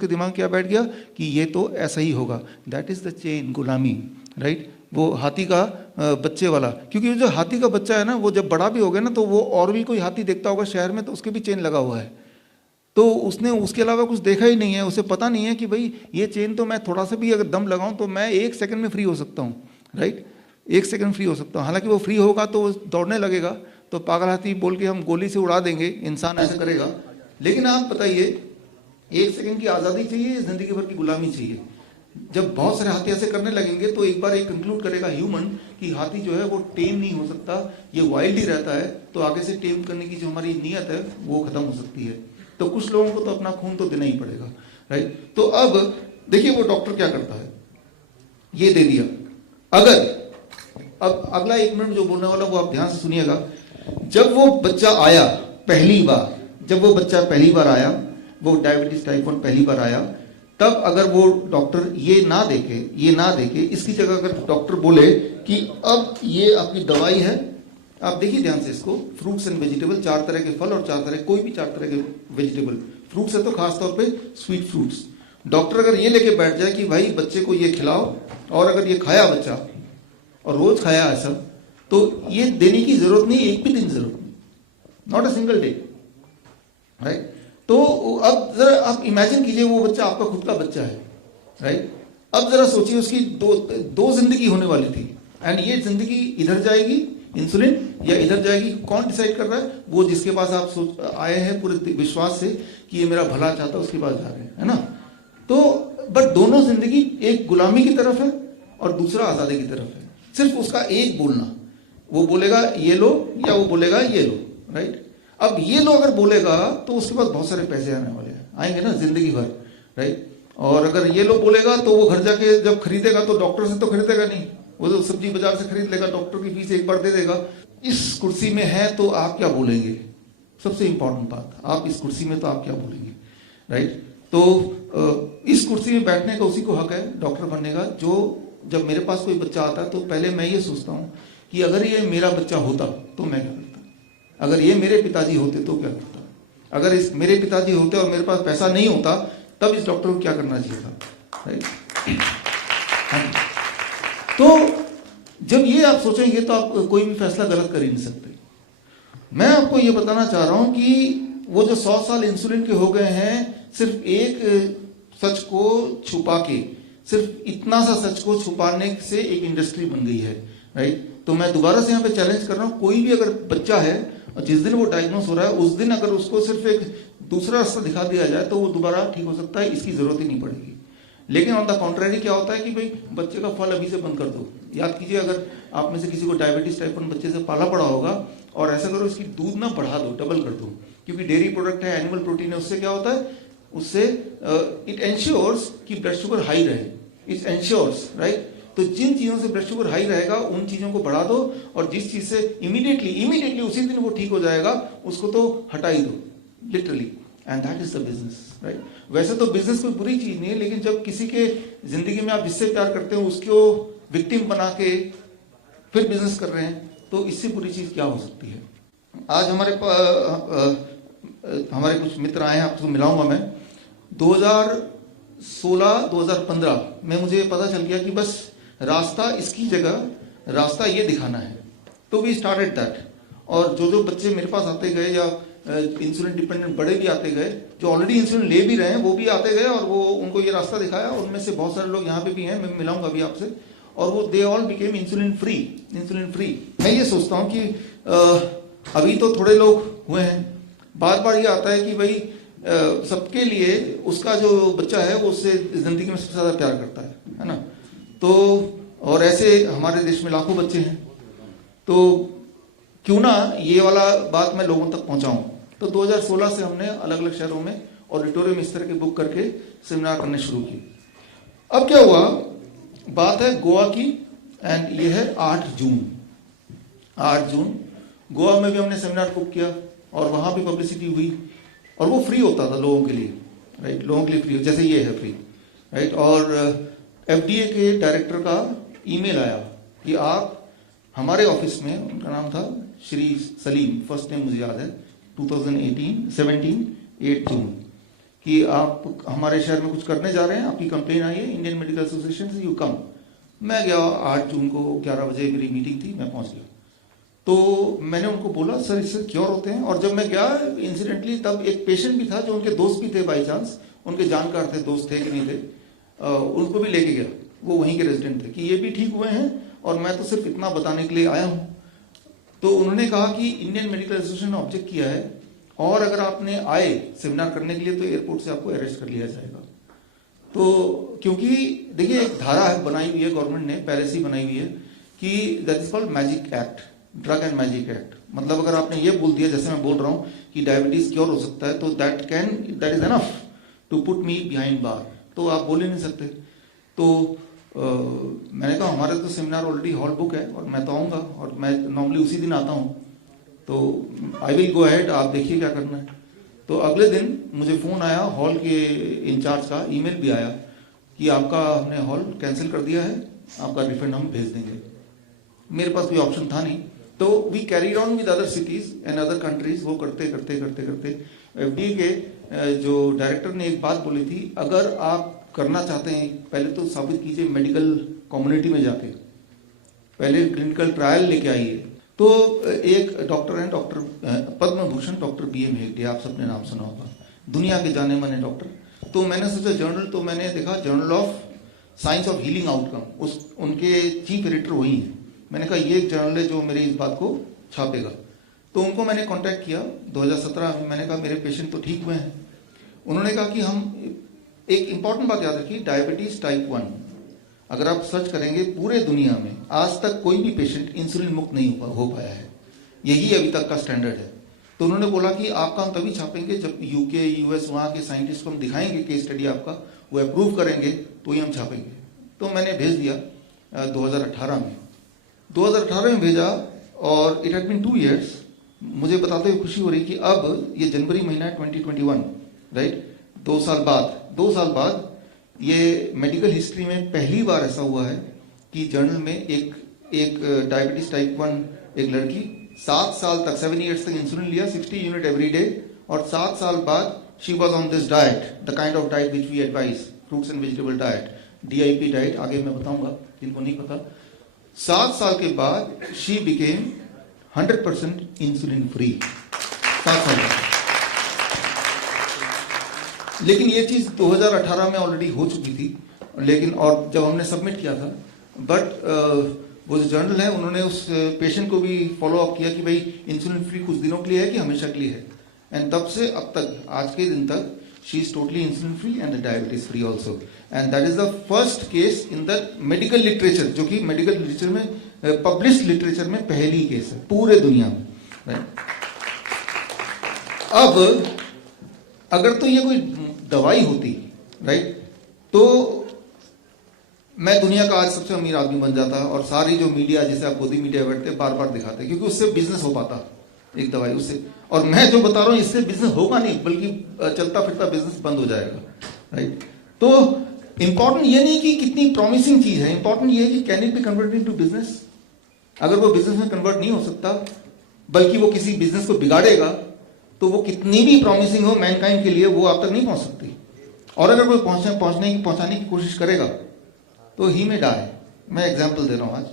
के दिमाग क्या बैठ गया कि ये तो ऐसा ही होगा। दैट इज द चेन, गुलामी, राइट। वो हाथी का बच्चे वाला, क्योंकि जो हाथी का बच्चा है ना, वो जब बड़ा भी हो गया ना, तो वो और भी कोई हाथी देखता होगा शहर में, तो उसके भी चेन लगा हुआ है, तो उसने उसके अलावा कुछ देखा ही नहीं है, उसे पता नहीं है कि भाई ये चेन तो मैं थोड़ा सा भी अगर दम लगाऊं तो मैं 1 सेकंड में फ्री हो सकता हूँ, राइट। 1 सेकंड फ्री हो सकता हूँ। हालांकि वो फ्री होगा तो वो दौड़ने लगेगा, तो पागल हाथी बोल के हम गोली से उड़ा देंगे, इंसान ऐसा करेगा। लेकिन आप बताइए, 1 सेकंड की आज़ादी चाहिए, जिंदगी भर की गुलामी चाहिए? जब बहुत सारे हाथी ऐसे करने लगेंगे तो एक बार एक कंक्लूड करेगा ह्यूमन कि हाथी जो है वो टेम नहीं हो सकता, ये वाइल्ड ही रहता है, तो आगे से टेम करने की जो हमारी नीयत है वो खत्म हो सकती है। तो कुछ लोगों को तो अपना खून तो देना ही पड़ेगा, राइट। तो अब देखिए वो डॉक्टर क्या करता है, ये दे दिया। अगर अब अगला 1 मिनट जो बोलने वाला वो आप ध्यान से सुनिएगा। जब वो बच्चा आया पहली बार, जब वो बच्चा पहली बार आया, वो डायबिटीज टाइप 1 पहली बार आया, तब अगर वो डॉक्टर ये ना देखे, इसकी जगह अगर डॉक्टर बोले कि अब ये आपकी दवाई है, आप देखिए ध्यान से इसको, फ्रूट्स एंड वेजिटेबल, 4 तरह के फल और 4 तरह, कोई भी 4 तरह के वेजिटेबल, फ्रूट्स है तो खासतौर पे स्वीट फ्रूट्स। डॉक्टर अगर ये लेके बैठ जाए कि भाई बच्चे को ये खिलाओ, और अगर ये खाया बच्चा और रोज खाया ऐसा, तो ये देने की जरूरत नहीं, एक भी दिन जरूरत नहीं, not a single day, right. तो अब जरा आप इमेजिन कीजिए, वो बच्चा आपका खुद का बच्चा है, राइट। अब जरा सोचिए उसकी दो जिंदगी होने वाली थी, एंड ये जिंदगी इधर जाएगी इंसुलिन या इधर जाएगी, कौन डिसाइड कर रहा है? वो जिसके पास आप आए हैं पूरे विश्वास से कि ये मेरा भला चाहता है, उसके पास जा रहे हैं, है ना। तो बट दोनों जिंदगी, एक गुलामी की तरफ है और दूसरा आजादी की तरफ है। सिर्फ उसका एक बोलना, वो बोलेगा ये लो या वो बोलेगा ये लो, राइट। अब ये लो अगर बोलेगा तो उसके पास बहुत सारे पैसे आने वाले हैं, आएंगे ना जिंदगी भर, राइट। और अगर ये लो बोलेगा तो वो घर जाके जब खरीदेगा तो डॉक्टर से तो खरीदेगा नहीं, वो तो सब्जी बाजार से खरीद लेगा, डॉक्टर की फीस एक बार दे देगा। इस कुर्सी में है तो आप क्या बोलेंगे? सबसे इंपॉर्टेंट बात, आप इस कुर्सी में तो आप क्या बोलेंगे, राइट। तो इस कुर्सी में बैठने का उसी को हक है डॉक्टर बनने का। जो जब मेरे पास कोई बच्चा आता है तो पहले मैं ये सोचता हूँ कि अगर ये मेरा बच्चा होता तो मैं क्या करता, अगर ये मेरे पिताजी होते तो क्या करता, अगर इस मेरे पिताजी होते और मेरे पास पैसा नहीं होता तब इस डॉक्टर को क्या करना चाहिए था, राइट। तो जब ये आप सोचेंगे तो आप कोई भी फैसला गलत कर ही नहीं सकते। मैं आपको ये बताना चाह रहा हूं कि वो जो 100 साल इंसुलिन के हो गए हैं, सिर्फ एक सच को छुपा के, सिर्फ इतना सा सच को छुपाने से एक इंडस्ट्री बन गई है, राइट। तो मैं दोबारा से यहाँ पे चैलेंज कर रहा हूँ, कोई भी अगर बच्चा है और जिस दिन वो डायग्नोस हो रहा है उस दिन अगर उसको सिर्फ एक दूसरा रास्ता दिखा दिया जाए तो वो दोबारा ठीक हो सकता है, इसकी जरूरत ही नहीं पड़ेगी। लेकिन ऑन द कॉन्ट्रेरी क्या होता है कि भाई बच्चे का फल अभी से बंद कर दो। याद कीजिए, अगर आप में से किसी को डायबिटीज टाइप 1 बच्चे से पाला पड़ा होगा, और ऐसा करो इसकी दूध ना बढ़ा दो, डबल कर दो, क्योंकि डेयरी प्रोडक्ट है, एनिमल प्रोटीन है, उससे क्या होता है, उससे इट एंश्योर्स कि ब्लड शुगर हाई रहे, इट एंश्योर्स, राइट। तो जिन चीजों से ब्लड शुगर हाई रहेगा उन चीजों को बढ़ा दो, और जिस चीज से इमीडिएटली उसी दिन वो ठीक हो जाएगा उसको तो हटा ही दो, literally. And that is the business, right. वैसे तो बिजनेस कोई बुरी चीज नहीं है, लेकिन जब किसी के जिंदगी में आप जिससे प्यार करते हो उसको विक्टिम बना के फिर बिजनेस कर रहे हैं, तो इससे बुरी चीज क्या हो सकती है। आज हमारे कुछ मित्र आए हैं, आपको मिलाऊंगा मैं। 2016-2015 में मुझे पता चल गया कि बस रास्ता इसकी जगह रास्ता ये दिखाना है, तो वी स्टार्टेड दैट। और जो बच्चे मेरे पास आते गए या इंसुलिन डिपेंडेंट बड़े भी आते गए, जो ऑलरेडी इंसुलिन ले भी रहे हैं वो भी आते गए, और वो उनको ये रास्ता दिखाया। उनमें से बहुत सारे लोग यहाँ पे भी हैं, मैं मिलाऊंगा अभी आपसे, और वो they all became insulin free. मैं ये सोचता हूँ कि अभी तो थोड़े लोग हुए हैं, बार बार ये आता है कि भाई सबके लिए उसका जो बच्चा है वो उससे जिंदगी में सबसे ज्यादा प्यार करता है ना। तो और ऐसे हमारे देश में लाखों बच्चे हैं, तो क्यों ना ये वाला बात मैं लोगों तक पहुंचाऊं। तो 2016 से हमने अलग अलग शहरों में ऑडिटोरियम इस तरह के बुक करके सेमिनार करने शुरू किए। अब क्या हुआ, बात है गोवा की, एंड ये है 8 जून गोवा में भी हमने सेमिनार बुक किया, और वहां भी पब्लिसिटी हुई, और वो फ्री होता था लोगों के लिए, राइट, लोगों के लिए फ्री, जैसे ये है फ्री, राइट। और FDA के डायरेक्टर का ईमेल आया कि आप हमारे ऑफिस में, उनका नाम था श्री सलीम, फर्स्ट नेम मुझे याद है, 2017 8 जून, कि आप हमारे शहर में कुछ करने जा रहे हैं, आपकी कंप्लेन आई है इंडियन मेडिकल एसोसिएशन से, यू कम। मैं गया, 8 जून को 11 बजे मेरी मीटिंग थी, मैं पहुंच गया। तो मैंने उनको बोला सर इससे क्योर होते हैं। और जब मैं गया इंसिडेंटली तब एक पेशेंट भी था जो उनके दोस्त भी थे, बाई चांस उनके जानकार थे, दोस्त थे कि नहीं थे, उनको भी लेके गया, वो वहीं के रेजिडेंट थे, कि ये भी ठीक हुए हैं और मैं तो सिर्फ इतना बताने के लिए आया हूँ। तो उन्होंने कहा कि इंडियन मेडिकल एसोसिएशन ने ऑब्जेक्ट किया है और अगर आपने आए सेमिनार करने के लिए तो एयरपोर्ट से आपको अरेस्ट कर लिया जाएगा। तो क्योंकि देखिए एक धारा है बनाई हुई है गवर्नमेंट ने, पहले से ही बनाई हुई है कि that is called magic act, drug and magic act. मतलब अगर आपने ये बोल दिया, जैसे मैं बोल रहा हूँ कि डायबिटीज क्योर हो सकता है, तो that is enough to put me behind bar, तो आप बोल ही नहीं सकते। तो मैंने कहा हमारे तो सेमिनार ऑलरेडी हॉल बुक है और मैं तो आऊँगा और मैं नॉर्मली उसी दिन आता हूँ, तो आई विल गो अहेड, आप देखिए क्या करना है। तो अगले दिन मुझे फ़ोन आया हॉल के इंचार्ज का, ईमेल भी आया कि आपका हमने हॉल कैंसिल कर दिया है, आपका रिफंड हम भेज देंगे। मेरे पास कोई ऑप्शन था नहीं, तो we carry on with other cities and other countries. वो करते करते करते करते एफडीए के जो डायरेक्टर ने एक बात बोली थी, अगर आप करना चाहते हैं पहले तो साबित कीजिए मेडिकल कम्युनिटी में जाके, पहले क्लिनिकल ट्रायल लेके आइए। तो एक डॉक्टर हैं, doctor Padma Bhushan doctor BM Hegde, आप सबने नाम सुना होगा, दुनिया के जाने माने डॉक्टर। तो मैंने सोचा जर्नल, तो मैंने देखा journal of science of healing outcome, उनके चीफ एडिटर वही हैं। मैंने कहा ये एक जर्नल है जो मेरी इस बात को छापेगा। तो उनको मैंने कांटेक्ट किया 2017 में, मैंने कहा मेरे पेशेंट तो ठीक हुए हैं। उन्होंने कहा कि हम, एक इंपॉर्टेंट बात याद रखिए, डायबिटीज टाइप 1 अगर आप सर्च करेंगे पूरे दुनिया में आज तक कोई भी पेशेंट इंसुलिन मुक्त नहीं हो पाया है, यही अभी तक का स्टैंडर्ड है। तो उन्होंने बोला कि आपका हम तभी छापेंगे जब UK US वहाँ के साइंटिस्ट को हम दिखाएंगे केस स्टडी आपका, वो अप्रूव करेंगे तो ही हम छापेंगे। तो मैंने भेज दिया 2018 में भेजा और इट हैड बीन 2 years। मुझे बताते हुए खुशी हो रही कि अब ये जनवरी महीना है 2021, राइट, 2 साल बाद ये मेडिकल हिस्ट्री में पहली बार ऐसा हुआ है कि जर्नल में एक डायबिटीज टाइप 1 एक लड़की 7 साल तक 7 years तक इंसुलिन लिया 60 यूनिट एवरी डे, और 7 साल बाद she was on this diet, the kind of diet which we advise, fruits and vegetable diet, DIP diet, आगे मैं बताऊंगा जिनको नहीं पता। 7 साल के बाद शी बिकेम 100% इंसुलिन फ्री, 7 साल बाद। लेकिन ये चीज 2018 में ऑलरेडी हो चुकी थी, लेकिन और जब हमने सबमिट किया था, बट वो जो जर्नल है उन्होंने उस पेशेंट को भी फॉलो अप किया कि भाई इंसुलिन फ्री कुछ दिनों के लिए है कि हमेशा के लिए है, एंड तब से अब तक आज के दिन तक she is totally insulin free and diabetes free also, and that is the first case in the medical literature, जो कि मेडिकल लिटरेचर में पब्लिश्ड लिटरेचर में पहली केस है पूरे दुनिया में, राइट। अब अगर तो ये कोई दवाई होती, राइट, तो मैं दुनिया का आज सबसे अमीर आदमी बन जाता, और सारी जो मीडिया, जैसे आप मोदी मीडिया बैठते बार बार दिखाते, क्योंकि उससे बिजनेस हो पाता एक दवाई उससे, और मैं जो बता रहा हूं इससे बिजनेस होगा नहीं, बल्कि चलता फिरता बिजनेस बंद हो जाएगा, राइट। तो इंपॉर्टेंट ये नहीं कि कितनी प्रॉमिसिंग चीज है, इंपॉर्टेंट ये है कि can it be converted into business. अगर वो बिजनेस में कन्वर्ट नहीं हो सकता, बल्कि वो किसी बिजनेस को बिगाड़ेगा, तो वो कितनी भी प्रॉमिसिंग हो मैनकाइंड के लिए, वो आप तक नहीं पहुंच सकती। और अगर कोई पहुंचाने की कोशिश करेगा तो ही में डाई। मैं एग्जांपल दे रहा हूं, आज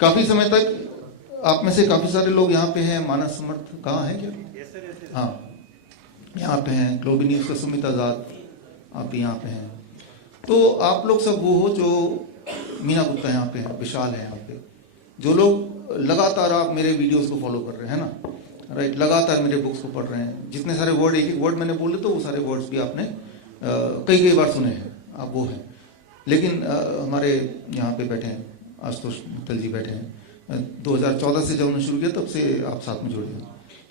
काफी समय तक आप में से काफी सारे लोग यहाँ पे हैं, मानस समर्थ कहाँ है क्या? हाँ, यहाँ पे हैं, ग्लोबल न्यूज का सुमित आजाद, आप भी यहाँ पे हैं। तो आप लोग सब वो हो जो मीना गुप्ता यहाँ पे है, विशाल है यहाँ पे, जो लोग लगातार आप मेरे वीडियोस को फॉलो कर रहे हैं ना, राइट, लगातार मेरे बुक्स को पढ़ रहे हैं, जितने सारे वर्ड, एक एक वर्ड मैंने बोले तो वो सारे वर्ड्स भी आपने कई बार सुने हैं, आप वो हैं। लेकिन हमारे यहाँ पे बैठे हैं आशुतोष मित्तल जी बैठे हैं, 2014 से जब उन्होंने शुरू किया तब से आप साथ में जुड़े हैं।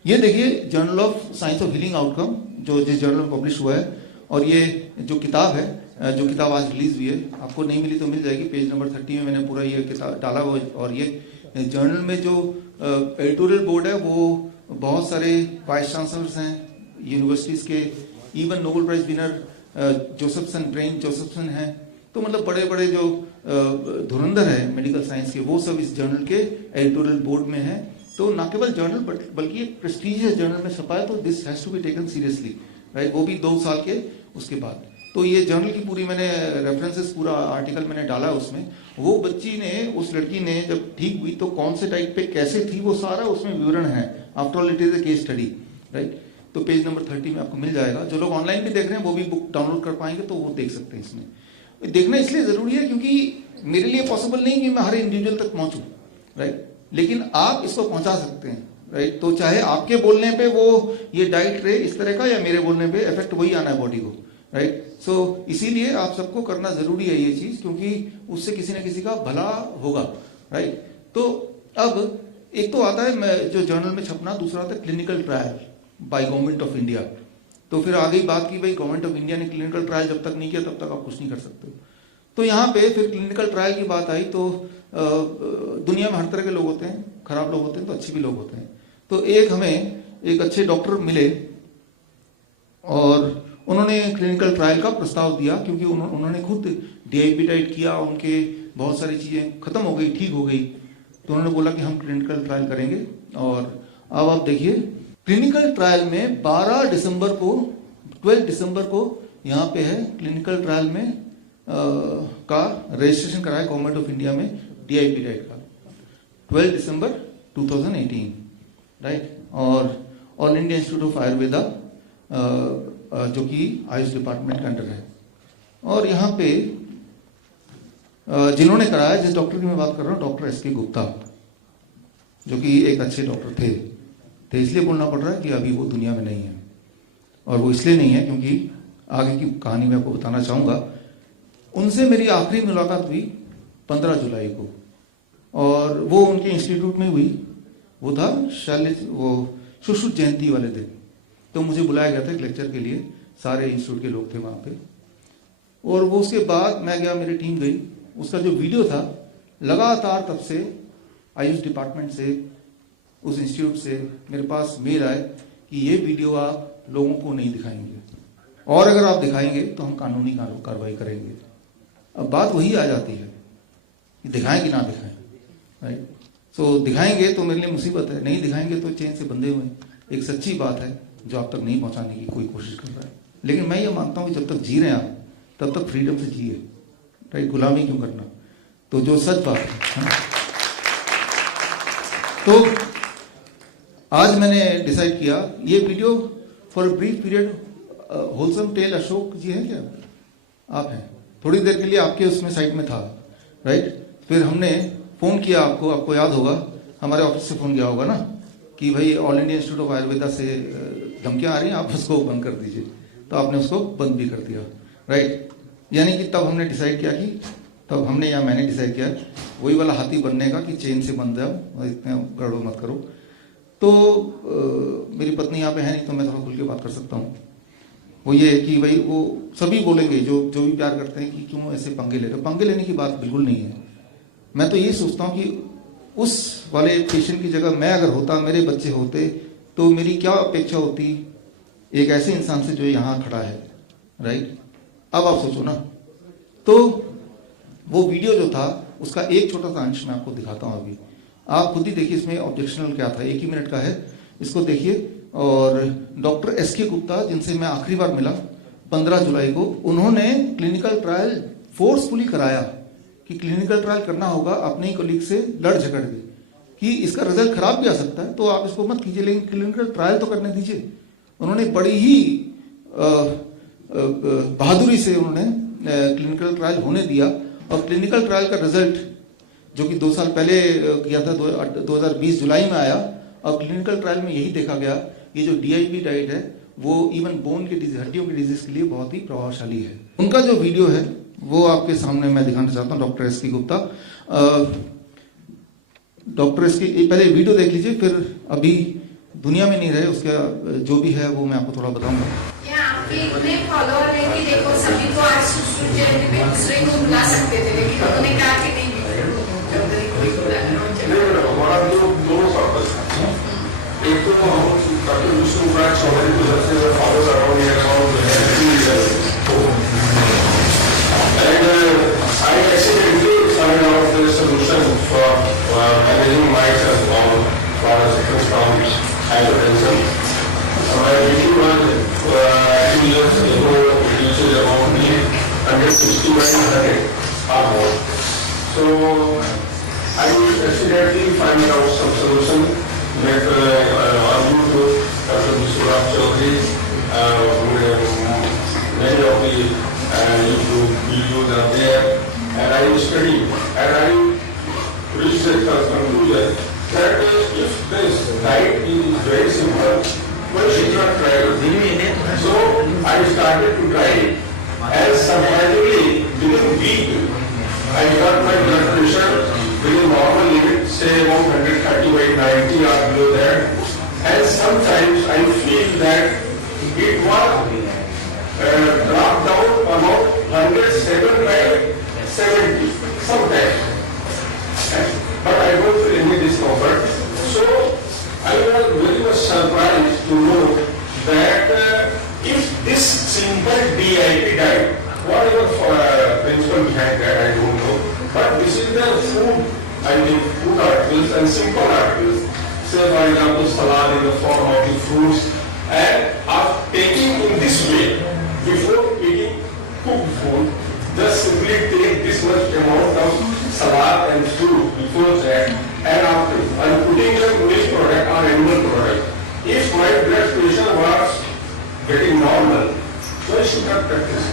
ये देखिए journal of science of healing outcome, जो जिस जर्नल में पब्लिश हुआ है, और ये जो किताब है, जो किताब आज रिलीज हुई है, आपको नहीं मिली तो मिल जाएगी, पेज नंबर 30 में मैंने पूरा ये किताब डाला हुआ। और ये जर्नल में जो एडिटोरियल बोर्ड है वो बहुत सारे वाइस चांसलर्स हैं यूनिवर्सिटीज के, even Nobel prize winner Josephson, Brian Josephson हैं। तो मतलब बड़े बड़े जो धुरंधर है मेडिकल साइंस के, वो सब इस जर्नल के एडिटोरियल बोर्ड में है। तो ना केवल जर्नल बल्कि एक प्रेस्टीजियस जर्नल में छपा है, तो this has to be taken seriously, right, वो भी 2 साल के उसके बाद। तो ये जर्नल की पूरी मैंने रेफरेंसेस, पूरा आर्टिकल मैंने डाला उसमें। वो बच्ची ने, उस लड़की ने जब ठीक हुई तो कौन से टाइप पे कैसे थी, वो सारा उसमें विवरण है। After all it is a case study, right. तो पेज नंबर 30 में आपको मिल जाएगा। जो लोग ऑनलाइन भी देख रहे हैं वो भी बुक डाउनलोड कर पाएंगे, तो वो देख सकते हैं। इसमें देखना इसलिए जरूरी है क्योंकि मेरे लिए पॉसिबल नहीं कि मैं हर इंडिविजुअल तक पहुंचूं, राइट, लेकिन आप इसको पहुंचा सकते हैं, राइट। तो चाहे आपके बोलने पे वो ये डाइट रे इस तरह का, या मेरे बोलने पे इफेक्ट वही आना है बॉडी को, राइट। सो इसीलिए आप सबको करना जरूरी है ये चीज, क्योंकि उससे किसी न किसी का भला होगा, राइट। तो अब एक तो आता है जो जर्नल में छपना, दूसरा आता है clinical trial by government of India. तो फिर आ गई बात की भाई गवर्नमेंट ऑफ इंडिया ने क्लिनिकल ट्रायल जब तक नहीं किया तब तक आप कुछ नहीं कर सकते। तो यहाँ पे फिर क्लिनिकल ट्रायल की बात आई तो दुनिया में हर तरह के लोग होते हैं, खराब लोग होते हैं तो अच्छे भी लोग होते हैं। तो हमें एक अच्छे डॉक्टर मिले और उन्होंने क्लिनिकल ट्रायल का प्रस्ताव दिया, क्योंकि उन्होंने खुद DIP डाइट किया, उनके बहुत सारी चीजें खत्म हो गई, ठीक हो गई। तो उन्होंने बोला कि हम क्लिनिकल ट्रायल करेंगे। और अब आप देखिए क्लिनिकल ट्रायल में 12 दिसंबर को, 12 दिसंबर को यहाँ पे है क्लिनिकल ट्रायल में का रजिस्ट्रेशन कराया गवर्नमेंट ऑफ इंडिया में DIP डाइट का, 12 दिसंबर 2018, राइट। और all India institute of Ayurveda जो कि आयुष डिपार्टमेंट के अंडर है। और यहाँ पे जिन्होंने कराया, जिस डॉक्टर की मैं बात कर रहा हूँ, डॉक्टर SK गुप्ता, जो कि एक अच्छे डॉक्टर थे। तो इसलिए बोलना पड़ रहा है कि अभी वो दुनिया में नहीं है। और वो इसलिए नहीं है क्योंकि आगे की कहानी मैं आपको बताना चाहूँगा। उनसे मेरी आखिरी मुलाकात हुई 15 जुलाई को, और वो उनके इंस्टीट्यूट में हुई। वो था वो सुश्रुत जयंती वाले दिन। तो मुझे बुलाया गया था एक लेक्चर के लिए, सारे इंस्टीट्यूट के लोग थे वहाँ पे। और वो उसके बाद मैं गया, मेरी टीम गई। उसका जो वीडियो था, लगातार तब से आयुष डिपार्टमेंट से, उस इंस्टीट्यूट से मेरे पास मेल आए कि ये वीडियो आप लोगों को नहीं दिखाएंगे, और अगर आप दिखाएंगे तो हम कानूनी कार्रवाई करेंगे। अब बात वही आ जाती है कि दिखाएं कि ना दिखाएं, राइट। सो दिखाएंगे तो मेरे लिए मुसीबत है, नहीं दिखाएंगे तो चेन से बंधे हुए। एक सच्ची बात है जो आप तक नहीं पहुंचाने की कोई कोशिश कर रहा है। लेकिन मैं ये मानता हूं कि जब तक जी रहे हैं आप, तब तक फ्रीडम से जिए, राइट। गुलामी क्यों करना। तो जो सच बात है। तो आज मैंने डिसाइड किया ये video for brief period, wholesome tell Ashok ji हैं क्या? आप हैं, थोड़ी देर के लिए आपके उसमें साइट में था, राइट। फिर हमने फोन किया आपको याद होगा, हमारे ऑफिस से फोन किया होगा ना कि भाई all India institute of Ayurveda से धमकियां आ रही हैं, आप उसको बंद कर दीजिए। तो आपने उसको बंद भी कर दिया, राइट। यानी कि तब हमने डिसाइड किया कि, तब हमने या मैंने डिसाइड किया वही वाला हाथी बनने का कि चेन से बंध जाओ और इतने गड़बड़ मत करो। तो मेरी पत्नी यहाँ पे है नहीं, तो मैं थोड़ा खुल के बात कर सकता हूँ। वो ये है कि भाई वो सभी बोलेंगे जो भी प्यार करते हैं कि क्यों ऐसे पंगे ले रहे हो। पंगे लेने की बात बिल्कुल नहीं है। मैं तो ये सोचता हूँ कि उस वाले पेशेंट की जगह मैं अगर होता, मेरे बच्चे होते, तो मेरी क्या अपेक्षा होती एक ऐसे इंसान से जो यहाँ खड़ा है, राइट। अब आप सोचो ना। तो वो वीडियो जो था उसका एक छोटा सा अंश मैं आपको दिखाता हूँ अभी। आप खुद ही देखिए इसमें ऑब्जेक्शनल क्या था, 1 ही मिनट का है, इसको देखिए। और डॉक्टर SK गुप्ता, जिनसे मैं आखिरी बार मिला 15 जुलाई को, उन्होंने क्लिनिकल ट्रायल फोर्सफुली कराया कि क्लिनिकल ट्रायल करना होगा अपने ही कलीग से लड़ झगड़ के, कि इसका रिजल्ट खराब भी आ सकता है, तो आप इसको मत कीजिए, लेकिन क्लिनिकल ट्रायल तो करने दीजिए। उन्होंने बड़ी ही बहादुरी से उन्होंने क्लिनिकल ट्रायल होने दिया। और क्लिनिकल ट्रायल का रिजल्ट जो कि 2 साल पहले किया था, 2020 जुलाई में आया, और क्लिनिकल ट्रायल में यही देखा गया ये जो DIP डाइट है वो इवन बोन की डिजीज, हड्डियों की डिजीज के लिए बहुत ही प्रभावशाली है। उनका जो वीडियो है वो आपके सामने मैं दिखाना चाहता हूँ, doctor SK Gupta. Doctor SK, पहले वीडियो देख लीजिए, फिर अभी दुनिया में नहीं रहे, उसका जो भी है वो मैं आपको थोड़ा बताऊंगा। फॉलोअर है कि देखो सभी को आज सुश्रुत जयंती पे दूसरे को बुला सकते थे, लेकिन उन्होंने कहा कि नहीं, हमारा दो पर्पस है। एक तो डॉक्टर विष्णु ब्रांच हमारी तरफ से फॉलो कर रहा हूँ ये account and I accidentally found out the solution for managing myself on for symptoms from hypertension. My issue was 160 by 100 or more. So I accidentally find out some solution that on YouTube, Dr. Vishwanath Chaudhary, many of the YouTube videos are there, and I study and I reached a conclusion that if this diet is very simple, why should not try it? So I started to try it, and surprisingly within a week I got my blood pressure within normal limit, say about 130 by 90 or below that, and sometimes I feel that it was dropped down about 107 by 70 sometimes. But I don't feel any discomfort. So I was very much surprised to know that if this simple DIP diet, whatever principle behind that, I don't know. But this is the food, I mean food articles and simple articles. Say for example, salad in the form of the fruits, and after taking in this way, before eating cooked food, just simply take this much amount of salad and fruit before that, and after I'm putting the milk product or animal product. If my blood pressure was getting normal, so I should not practice.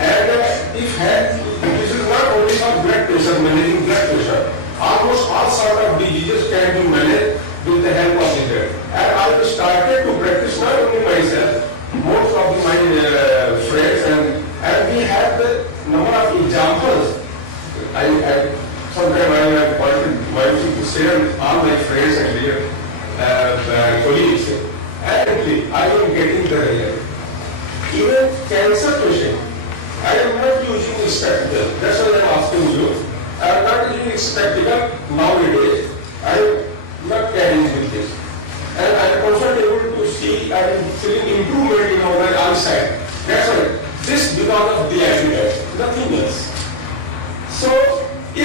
And if this is not only for blood pressure, managing blood pressure, almost all sort of diseases can be managed with the help of it. And I started to practice not only myself, most of my friends, and we have the number of examples. Sometimes I have pointed my to share with all my friends and dear colleagues. And I am getting the result. Even cancer patient, I am not using spectacle. That's why I am asking you. I am not using spectacle nowadays. I am not carrying with this. And I am also able to see, I am seeing improvement in our eyesight. That's why this because of DIP.